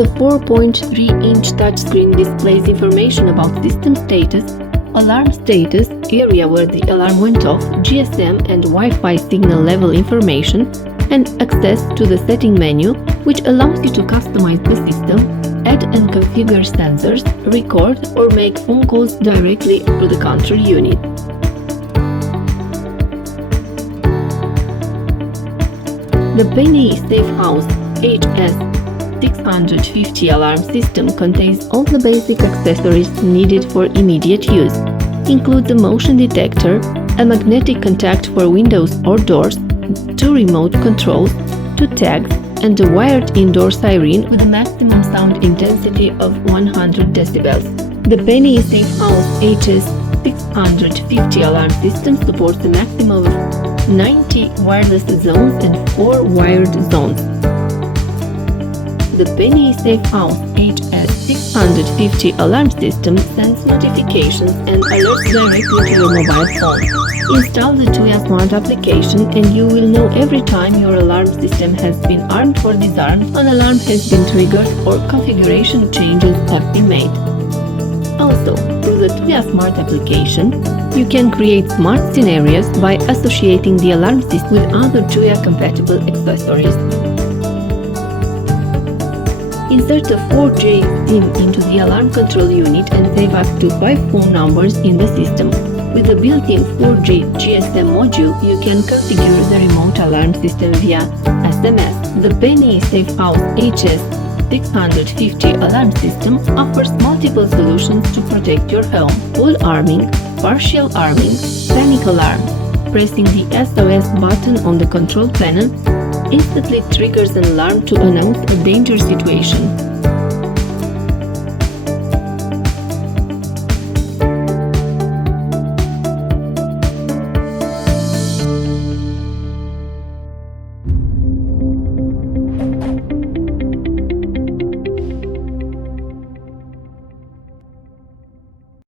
The 4.3-inch touchscreen displays information about system status, alarm status, area where the alarm went off, GSM and Wi-Fi signal level information, and access to the setting menu, which allows you to customize the system, add and configure sensors, record or make phone calls directly to the control unit. The PNI SafeHouse HS650 alarm system contains all the basic accessories needed for immediate use. Includes a motion detector, a magnetic contact for windows or doors, 2 remote controls, 2 tags, and a wired indoor siren with a maximum sound intensity of 100 decibels. The PNI SafeHouse HS650 alarm system supports a maximum of 90 wireless zones and 4 wired zones. The PNI SafeHouse HS650 alarm system sends notifications and alerts directly to your mobile phone. Install the Tuya Smart application and you will know every time your alarm system has been armed or disarmed, an alarm has been triggered, or configuration changes have been made. Also, through the Tuya Smart application, you can create smart scenarios by associating the alarm system with other Tuya-compatible accessories. Insert a 4G SIM into the alarm control unit and save up to 5 phone numbers in the system. With the built-in 4G GSM module, you can configure the remote alarm system via SMS. The PNI SafeHouse HS650 alarm system offers multiple solutions to protect your home: full arming, partial arming, panic alarm. Pressing the SOS button on the control panel instantly triggers an alarm to announce a danger situation.